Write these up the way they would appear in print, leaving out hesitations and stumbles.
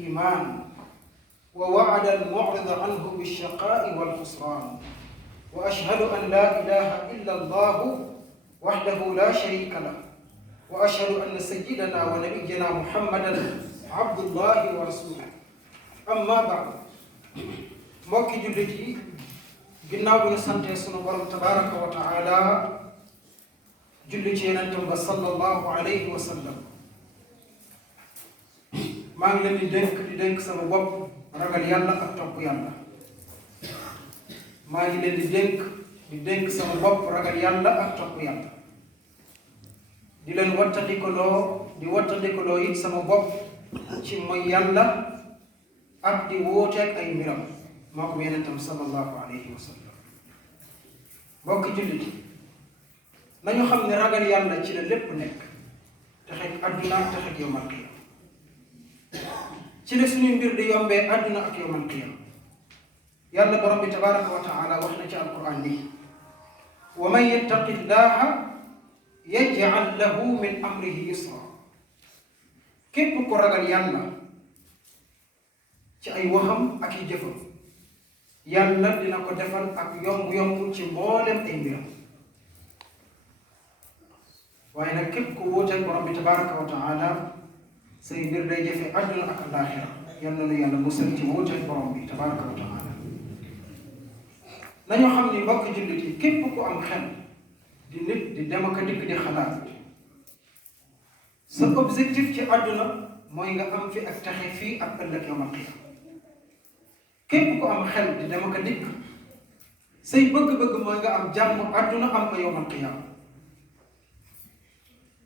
الإيمان ووعد المعرض عنه بالشقاء والخسران وأشهد أن لا إله إلا الله وحده لا شريك له وأشهد أن سيدنا ونبينا محمدا عبد الله ورسوله أما بعد mbokki jullit yi ginnaaw bi ñu santee sunu borom tabaraka wa taala julli ci yonentam ba sallallahu alayhi wa sallam maa ngi leen di dénk sama bopp ragal yàlla ak topp yàlla maa ngi leen di dénk sama bopp ragal yàlla ak topp yàlla di leen wattandikuloo it sama bopp ci mooy yàlla ak di wóoteeg ay mbiram moo ko yonentam sallallahu alayhi wa sallam mbokki jullit yi nañu xam ne ragal yàlla ci la lépp nekk texeeg adduna texeeg yawmal qiyaama ci la suñuy mbir di yombee adduna ak yawmal qiyaama yàlla borom bi tabaraka wa taala wax na ci alquran ni wa man yattaqi llaha yaj'al lahu min amrihi yusra képp ku ragal yàlla ci ay waxam ak i jëfam yàlla dina ko defal ak yomb-yomb ci mboolem ay mbiram waaye nag képp ku wóoteeg borom bi tabaraka wa taala say mbir day jafe àdduna ak àllaaxira yal na yàlla musal ci wóoteeg borom bi tabaraka wa taala nañu xam ni mbokk jullit yi képp ku am xel di nit di dem ak dikk di xalaat sa objectif ci àdduna mooy nga am fi ak taxe fii ak ëllëg yawmal qiyaama képp ku am xel di dem ak dikk say bëgg-bëgg mooy nga am jàmm àdduna am ko yawmal qiyaama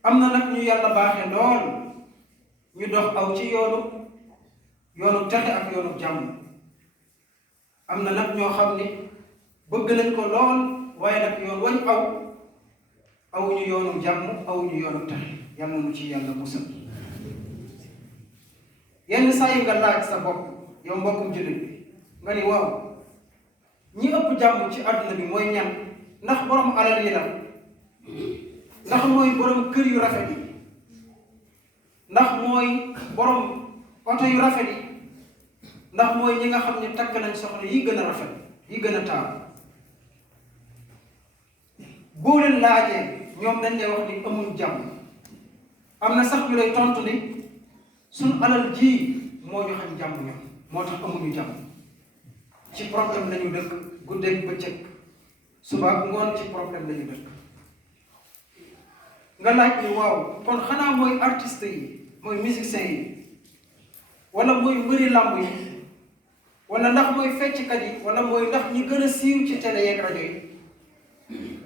am na nag ñu yàlla baaxe lool ñu dox aw ci yoonu texe ak yoonu jàmm am na nag ñoo xam ni bëgg nañ ko lool waaye nag yoon wañ awuñu yoonu jàmm awuñu yoonu texe yàlla nu ci yàlla musal yenn saa yi nga laaj sa bopp yow mbokkum jullit bi nga ni waaw ñi ëpp jàmm ci àdduna bi mooy ñan ndax borom alal yi la ndax mooy borom kër yu rafet yi ndax mooy borom oto yu rafet yi ndax mooy ñi nga xam ne takk nañ soxna yi gën a rafet yi gën a taaru boo leen laajee ñoom dañ lay wax ni amul jàmm am na sax ñu lay tontu ni suñ alal ji moo ñu xam jàmm ñoom moo tax amuñu jàmm ci problème lañu dëkk guddeeg bëccëg suba ak ngoon ci problème lañu dëkk nga laaj ni waaw kon xanaa mooy artiste yi mooy musicien yi wala mooy mbëri làmb yi wala ndax mooy fecckat yi wala mooy ndax ñi gën a siiw ci télé yeeg rajo yi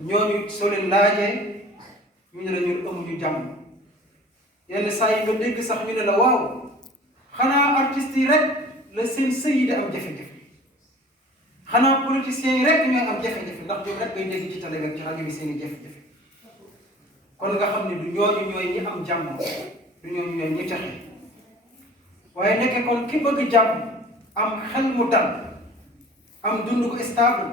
ñooñu soo leen laajee ñu ne la ñun amuñu jàmm yenn saa yi nga dégg sax ñu ne la waaw xanaa artiste yi rek la seen sëy yi di am jafe-jafe xanaa politiciens yi rek ñooy am jafe-jafe ndax ñoom rek ngay dégg ci télé ak ci rajo bi seen i jafe-jafe kon nga xam ne du ñooñu ñooy ñi am jàmm du ñooñu ñooy ñi texe waaye nekke kon ki bëgg jàmm am xel mu dal am dund ko stable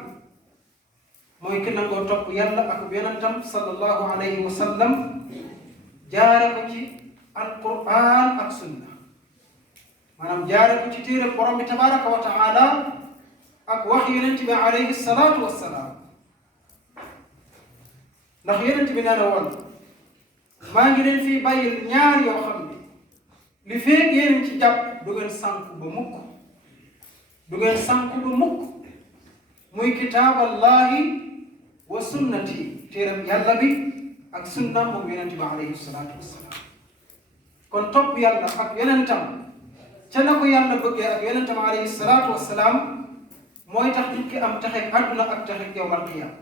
mooy ki nangoo topp yàlla ak yonentam sallallahu alayhi wa sallam jaare ko ci alquran ak sunna maanaam jaare ko ci téere borom bi tabaraka wa taala ak wax yonent bi alayhi salaatu wassalaam ndax yonent bi nee na woon maa ngi leen fii bàyyil ñaar yoo xam ne li feeg yéen ci jàpp du ngeen sànku ba mukk du ngeen sànku ba mukk muy kitaaballahi wa sunnati téeram yàlla bi ak sunna moom yonent bi alayhi salaatu wassalaam kon topp yàlla ak yonentam ca na ko yàlla bëggee ak yonentam alayhi salaatu wassalaam mooy tax nit ki am taxe àdduna ak taxe yawmal qiyaama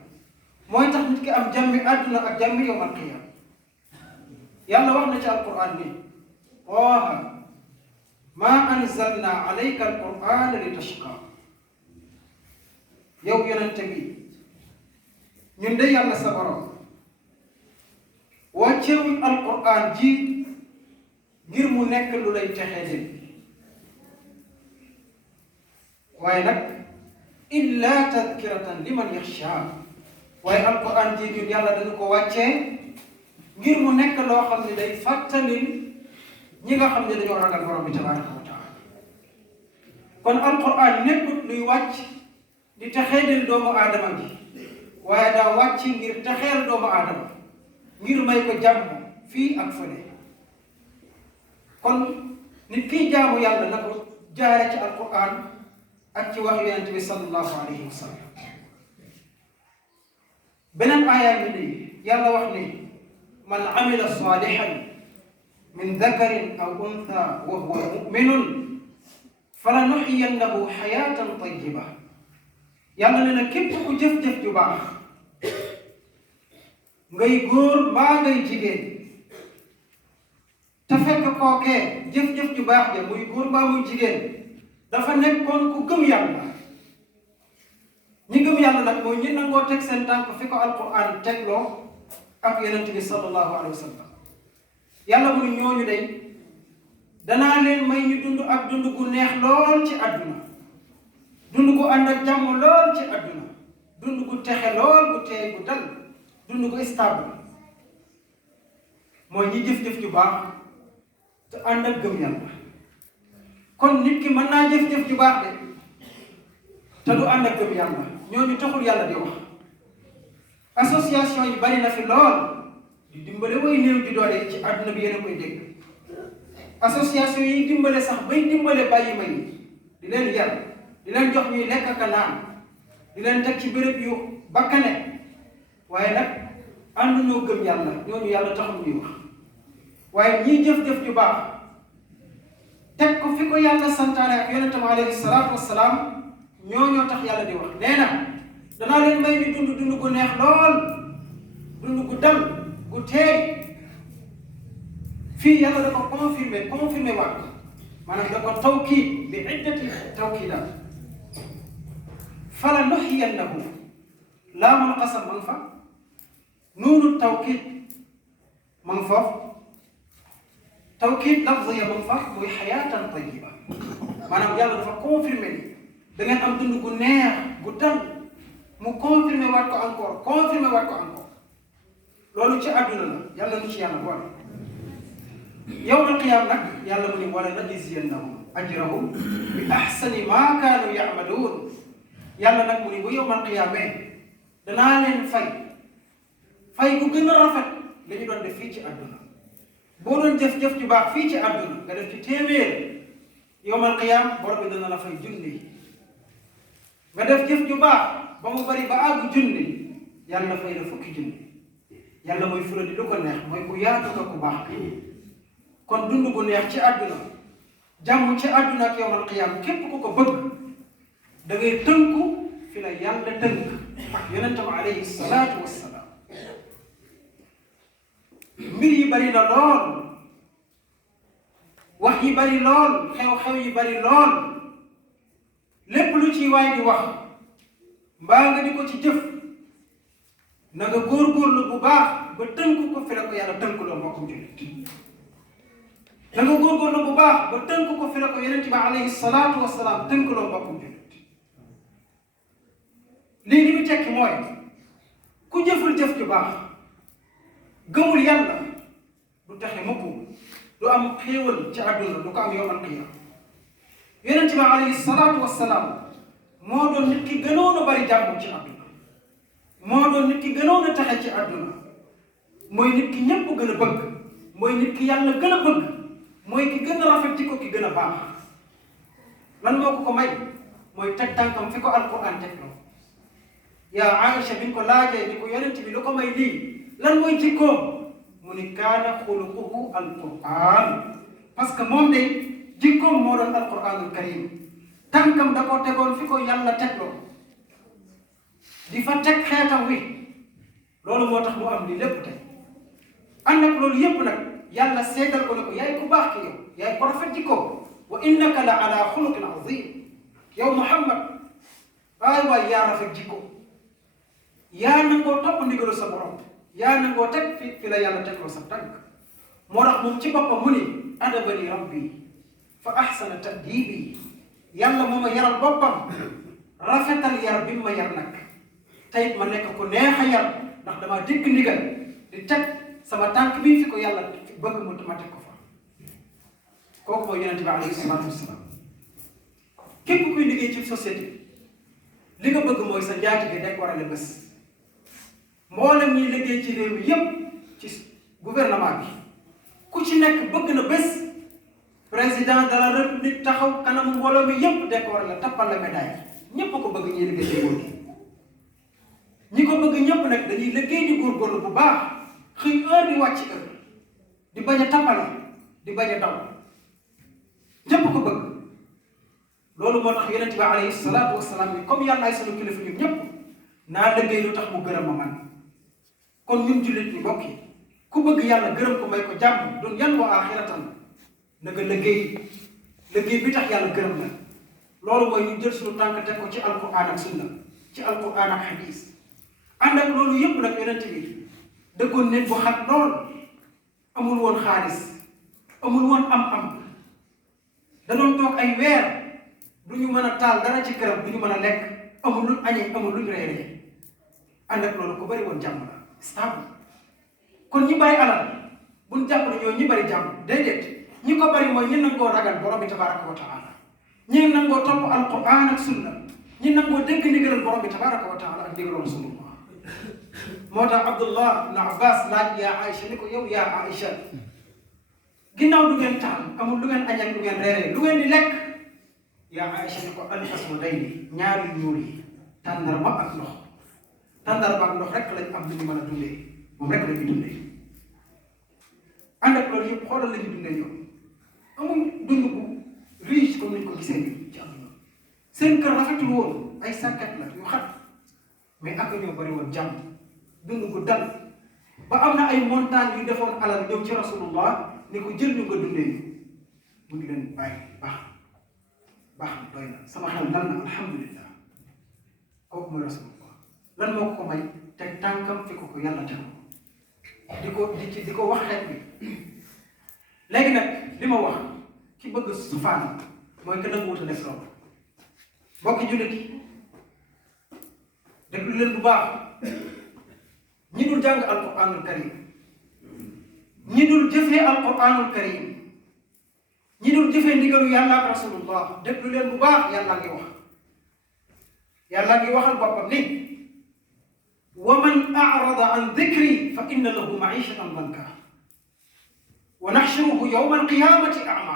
mooy tax nit ki am jàmmi àdduna ak jàmmi yawmal qiyaama yàlla wax na ci alquran ni taaha maa anzalna alayka alqur'ana li tashqa yow yonente bi ñun de yàlla sa borom wàccewuñ alquran ji ngir mu nekk lu lay texee dem waaye nag illa tadkiratan liman yaxsha waaye alquran ji ñun yàlla dañu ko wàccee ngir mu nekk loo xam ne day fàttalil ñi nga xam ne dañoo ragal borom bi tabaraka wa taala kon alquran nekkut luy wàcc di texeedal doomu aadama ji waaye daa wàcc ngir texeel doomu aadama ngir may ko jàmm fii ak fële kon nit kiy jaamu yàlla na ko jaare ci alquran ak ci wax yonent bi sallallahu alayhi wa sallam beneen aaya bi ni yàlla wax ni man amila salihan min dakarin aw untha wa huwa muminun falanuhyiyannahu hayatan tayyiba yàlla ne na képp ku jëf-jëf ju baax ngay góor mbaa ngay jigéen te fekk kookee jëf-jëf ju baax ja muy góor mbaa muy jigéen dafa nekkoon ku gëm yàlla ñi gëm yàlla nag mooy ñi nangoo teg seen tànk fi ko alquran tegloo ak yonent bi sallallahu alayhi wa sallam yàlla mu ne ñooñu day danaa leen may ñu dund ak dund gu neex lool ci àdduna dund gu ànd ak jàmm lool ci àdduna dund gu texe lool gu teey gu dal dund gu stable mooy ñi jëf-jëf ju baax te ànd ak gëm yàlla kon nit ki mën naa jëf-jëf ju baax de te du ànd ak gëm yàlla ñooñu taxul yàlla di wax association yi bari na fi lool di dimbale way néew di doole ci àdduna bi yéen a koy dégg association yi dimbale sax bay dimbale bàyyi ma yi di leen yar di leen jox ñuy lekk ak naan di leen teg ci béréb yu bakkane waaye nag ànduñoo gëm yàlla ñooñu yàlla taxul ñuy wax waaye ñii jëf-jëf ju baax teg ko fi ko yàlla santaane ak yonentam alayhi salaatu wassalaam ñooñoo tax yàlla di wax nee na danaa leen may ñu dund gu neex lool dund gu dal gu teey fii yàlla da ko confirmé waat maanaam da ko tawkiid bi iddati tawkiidaat fala nuhyiyannahu laamul qasam man fa nuunu tawkiid man foofu tawkiid lafziya man fa muy xayaatan tayyiba maanaam yàlla dafa confirmé ni da ngeen am dund gu neex gu dal mu confirmé waat ko encore loolu ci àdduna la yàlla nu ci yàlla boole yawmal qiyaama nag yàlla mu ni wala najziyannahum ajrahum bi ahsani maa kaanu ya'maluun yàlla nag mu ni bu yawmal qiyaama danaa leen fay gu gën a rafet la ñu doon def fii ci àdduna boo doon jëf-jëf ju baax fii ci àdduna nga def ci téeméer yawmal qiyaama borom bi dana la fay junni nga def jëf ju baax ba mu bari ba àgg junni yàlla fay la fukki junni yàlla mooy fula di lu ko neex mooy ku yaatu nga ku baax kon dund gu neex ci àdduna jàmm ci àdduna ak yawmal qiyaama képp ku ko bëgg da ngay tënku fi la yàlla tënk ak yonentam alayhi salaatu wassalaam mbir yi bari na lool wax yi bari lool xew-xew yi bari lool lépp lu ci waay di wax mbaa nga di ko ci jëf na nga góorgóorlu bu baax ba tënk ko fi la ko yàlla tënkuloo mbokkum jullit na nga góorgóorlu bu baax ba tënk ko fi la ko yonent bi alayhi salaatu wassalaam tënkuloo mbokkum jullit lii li mu tekki mooy ku jëful jëf ju baax gëmul yàlla du taxe mukk du am xéewal ci àdduna du ko am yawmal qiyaama yonent bi alayhi salaatu wassalaam moo doon nit ki gënoon a bari jàmm ci àdduna moo doon nit ki gënoon a taxe ci àdduna mooy nit ki ñépp gën a bëgg mooy nit ki yàlla gën a bëgg mooy ki gën a rafet ci ko ki gën a baax lan moo ko may mooy teg tànkam fi ko alquran teg loo yaa Aïcha bi ñu ko laajee ni ko yonent bi lu ko may lii lan mooy jikkoom mu ni kaana xuluquhu alquran parce que moom de jikkoom moo doon alquranul karim tànkam da ko tegoon fi ko yàlla tegloo di fa teg xeetam wi loolu moo tax mu am li lépp tey ànd ak loolu yépp nag yàlla seedal ko ne ko yaay ku baax ki yow yaay ko rafet jikko wa innaka la ala xuluqin azim yow Muhammad waay waay yaa rafet jikko yaa nangoo topp ndigalu sa borom yaa nangoo teg fi la yàlla tegloo sa tànk moo tax moom ci boppam mu ni adabani rabbi fa ahsana ta'dibi yàlla moo ma yaral boppam rafetal yar bi ma yar nag tey ma nekk ko neex a yar ndax damaa dégg ndigal di teg sama tànk bii fi ko yàlla bëgg ma teg ko fa kooku mooy yonent bi alayhi salaatu wassalaam képp kuy liggéey ci société li nga bëgg mooy sa njaatige nekk war a la bés mboolem ñuy liggéey ci réew mi yépp ci gouvernement bi ku ci nekk bëgg na bés président de la république taxaw kanamu mbooloo mi yépp dekk war a la tappal la médaille ñépp ko bëgg ñuy liggéey ci nguur gi ñi ko bëgg ñépp nag dañuy liggéey di góorgóorlu bu baax xëy heure di wàcc heure di bañ a tappale di bañ a daw ñépp ko bëgg loolu moo tax yonent bi alayhi salaatu wasalaam ni comme yàlla ay sunu kilifa ñun ñépp naa liggéey lu tax mu gërëm ma man kon ñun jullit ñi mbokk yi ku bëgg yàlla gërëm ko may ko jàmm doon yan wa axiratan na nga liggéey bi tax yàlla gërëm la loolu mooy ñu jël suñu tànk teg ko ci alquran ak sunna ci alquran ak hadis ànd ak loolu yépp nag yonent bi dëkkoon nit bu xat lool amul woon xaalis amul woon am-am da doon toog ay weer du ñu mën a taal dara ci këram du ñu mën a lekk amul luñ añee amul luñ reeree ànd ak loolu ko bari woon jàmm la stable kon ñi bari alal buñ jàpp ne ñoo ñi bari jàmm déedéet ñi ko bari mooy ñi nangoo ragal borom bi tabaraka wa taala ñi nangoo topp alquran ak sunna ñi nangoo dégg ndigalal borom bi tabaraka wa taala ak ndigalal rasulullah moo tax Abdullah ibn Abbas laaj yaa Aïcha ni ko yow yaa Aïcha ginnaaw du ngeen taal amul lu ngeen añ ak lu ngeen reeree lu ngeen di lekk yaa Aïcha ni ko al aswadayni ñaari ñuul yi tàndarma ak ndox tàndarma ak ndox rek lañ am lu ñu mën a dundee moom rek la ñuy dundee ànd ak loolu yëpp xoolal la ñu dundee ñoom amuñ dund bu riche comme niñ ko gisee nii ci àdduna seen kër rafetul woon ay sàkkat la yu xat mais ak ñoo bari woon jàmm dund gu dal ba am na ay montagne yu defoon alal ñëw ci rasulullah ni ko jël ñu nga dundee ñu mu ngi leen bàyyi baax na doy na sama xel dal na alhamdulillah kooku mooy rasulullah lan moo ko may teg tànkam fi ko yàlla teg di ko wax xeet bi léegi nag li ma wax ki bëgg sufaan mooy que nag wut a def loolu mbokki jullit yi déglu leen bu baax ñi dul jàng alquranul karim ñi dul jëfee alquranul karim ñi dul jëfee ndigalu yàlla ak rasulullah déglu leen bu baax yàlla ngi waxal boppam ni wa man a'rada an dhikri fa inna lahu ma'ishatan danka wa nahshuruhu yawma alqiyamati a'ma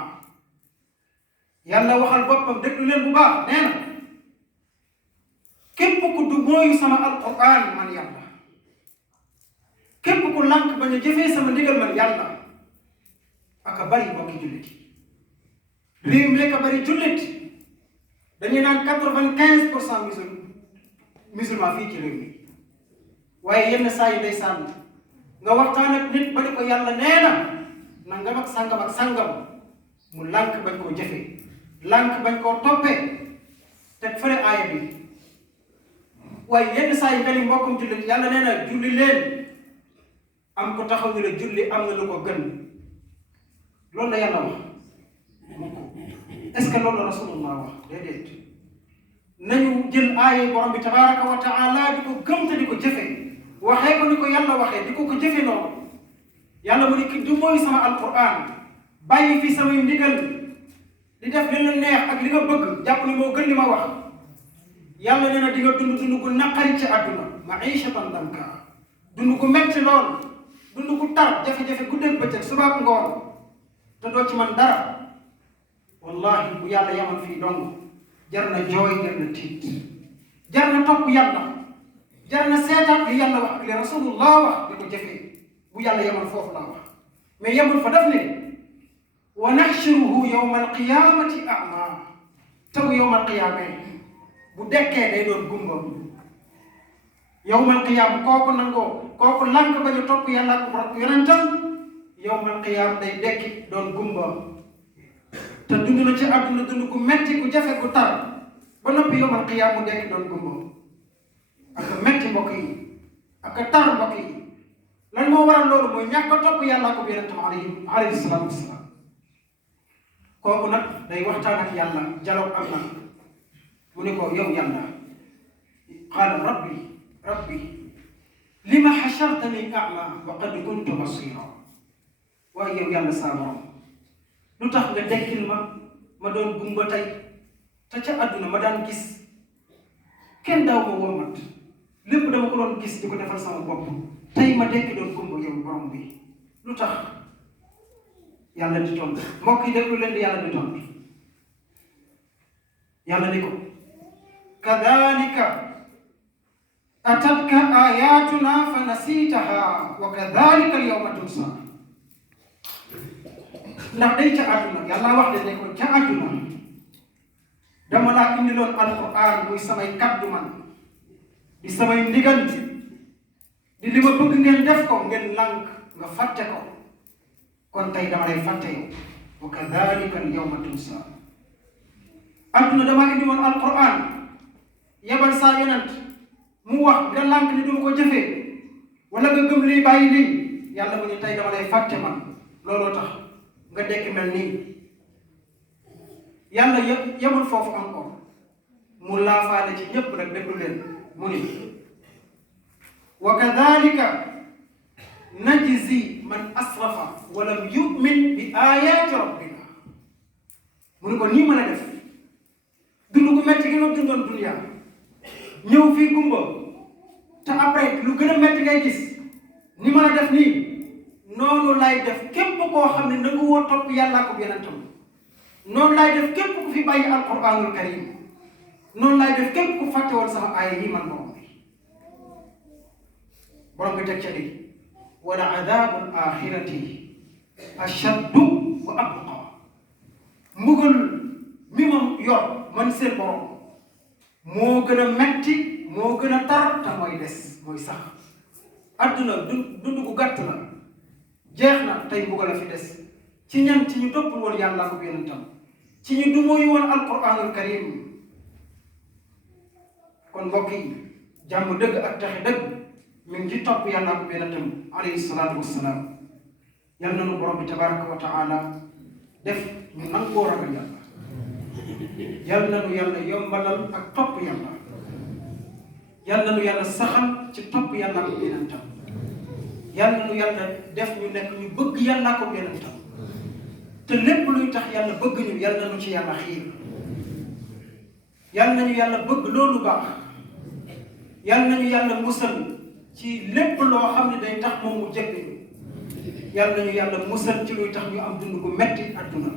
yàlla waxal boppam déglu leen bu baax nee na képp ku du mooyu sama alquran man yàlla képp ku lànk bañ a jëfee sama ndigal man yàlla aka bari mbokki jullit réew mi ka bari jullit dañuy naan 95% musulman fii ci réew mi waaye yenn saa yi day sànn nga waxtaan ak nit ba di ko yàlla nee na nangam ak sangam mu lànk bañ koo jëfee lànk bañ koo toppee te fële aaya bi waaye yenn saa yi nga ni mbokkum jullit yàlla nee na julli leen am ko taxaw ñu ne julli am na lu ko gën loolu la yàlla wax est-ce que loolu la rasulullah wax déedéet nañu jël aaya borom bi tabaraka wa taala di ko gëm te di ko jëfe waxee ko ni ko yàlla waxee di ko jëfe noonu yàlla mu ne ki du mooy sama alquran bàyyi fi samay ndigal di def li la neex ak li nga bëgg jàpp ni moo gën li ma wax yàlla nee na di nga dund gu naqari ci àdduna maishatan danka dund gu metti lool dund gu tar jafe-jafe guddeeg bëccëg subaak ngoon te doo ci man dara wallahi bu yàlla yaman fii dong jar na jooy jar na tiit jar na topp yàlla jar na seetaat li yàlla wax ak li rasulullah wax di ko jëfee bu yàlla yaman foofu laa wax mais yamul fa daf ne wa nahshuruhu yawma alqiyamati a'ma te bu yawma alqiyama bu dekkee day doon gumba yawma alqiyama kooku nangoo kooku lànk ba ñu topp yàlla ak yonentam yawma alqiyama day dekki doon gumba te dund na ci àdduna dund gu metti gu jafe gu tar ba noppi yawma alqiyama mu dekki doon gumba ak metti mbokk yi ak tar mbokk yi lan moo waral loolu mooy ñàkk a topp yàlla ko yonentam alayhi salaatu wasalaam kooku nag day waxtaan ak yàlla dialogue am na mu ne ko yow yàlla qaala rabbi lima hashartani a'ma wa qad kuntu basira waaye yow yàlla saa borom lu tax nga dekkil ma doon gumba tey te ca àdduna ma daan gis kenn daaw ma womat lépp dama ko doon gis di ko defal sama bopp tey ma dekk doon gumba yow borom bi lu tax yàlla di tontu mbokk yi déglu leen di yàlla di tontu yàlla ni ko kadhalika atatka ayatuna fa nasitaha wa kadhalika al-yawma tunsa ndax day ca àdduna yàlla wax de ne ko ca àdduna dama laa indiloon alquran muy samay kaddu man di samay ndigal di li ma bëgg ngeen def ko ngeen lànk nga fàtte ko kon tey dama lay fàtte yow wa kadhalika al-yawma tunsa àdduna dama indi woon alquran yebal saa yonent mu wax nga lànk ni duma ko jëfee wala nga gëm lii bàyyi lii yàlla mu ne tey dama lay fàtte man looloo tax nga dekk mel nii yàlla yemul foofu encore mu laafaale ci ñépp nag déglu leen mu ni wa kadhalika najzi man asrafa wa lam yu'min bi ayati rabbina mu ni ko nii mën a def dund gu metti gi nga dundoon dunya ñëw fii gumba te après lu gën a metti ngay gis ni mën a def nii noonu lay def képp koo xam ne nangu woo topp yàllaa ko yonentam noonu lay def képp ku fi bàyyi alquranul karim noonu lay def képp ku fàtte woon sama aaya yi man borom bi borom bi teg ca di wala adabul axirati ashaddu wa abqa mbugal mi moom yor man seen borom moo gën a metti moo gën a tar te mooy des mooy sax adduna dund gu gàtt la jeex na tey mbugal a fi des ci ñan ci ñu toppul woon yàlla ko yonentam ci ñu du mooy woon alquranul karim kon mbokk yi jàmm dëgg ak taxe dëgg mi ngi ci topp yàlla ko yonentam alayhi salaatu wassalaam yal na nu borom bi tabaraka wa taala def ñu nangoo ragal yàlla yal na nu yàlla yombalal ak topp yàlla yal na nu yàlla saxal ci topp yàlla ko yonentam yal na nu yàlla def ñu nekk ñu bëgg yàlla ko yonentam te lépp luy tax yàlla bëgg ñu yal na nu ci yàlla xiir yal nañu yàlla bëgg loolu baax yal nañu yàlla musal ci lépp loo xam ne day tax moom mu jëkk ñu yal nañu yàlla musal ci luy tax ñu am dund gu metti adduna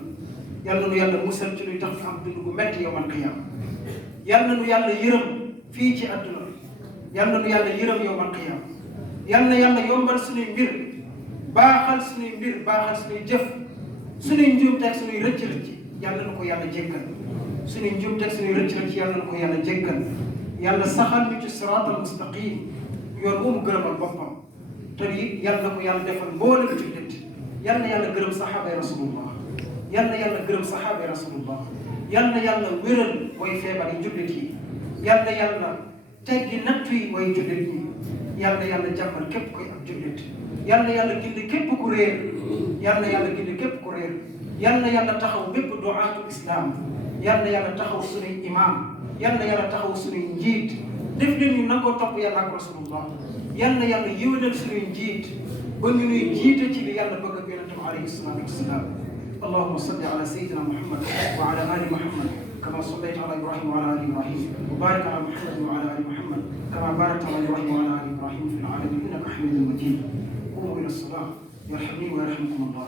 yal nañu yàlla musal ci luy tax ñu am dund gu metti yawmal qiyaama yal nañu yàlla yërëm fii ci adduna yal nañu yàlla yërëm yawmal qiyaama yal na yàlla yombal suñuy mbir baaxal suñuy mbir baaxal suñuy jëf suñuy njuumteeg suñuy rëcc-rëcc yàlla na ko yàlla jéggal suñuy njuumteeg suñuy rëcc-rëcc yàlla na ko yàlla jéggal yàlla saxal ñu ci siraatal mustaqim yoon bu mu gërëmal boppam te it yàlla na ko yàlla defal mboolem jullit yal na yàlla gërëm saxaabay rasulullah yal na yàlla gërëm saxaabay rasulullah yal na yàlla wéral way feebar yi jullit yi yal na yàlla teggi nattu yi way jullit yi yal na yàlla jàmmal képp koy ab jullit yal na yàlla gindi képp ku réer yal na yàlla gindi képp ku réer yal na yàlla taxaw bépp du'aatul islam yal na yàlla taxaw suñuy imam yal na yàlla taxaw suñuy njiit def leen ñu nangoo topp yàlla ak rasulullah yal na yàlla yéwénal suñuy njiit ba ñu nuy jiite ci li yàlla bëgg ak yonentam alayhi salaatu wasalaam allahumma salli ala sayyidina muhammad wa ala ali muhammad kama sallayta ala ibrahim wa ala ali ibrahim wa barik ala muhammad wa ala ali muhammad kama barakta ala ibrahim wa ala ali ibrahim fil alamin innaka hamidun majid qumu ila as-salah yarhamni wa yarhamkum allah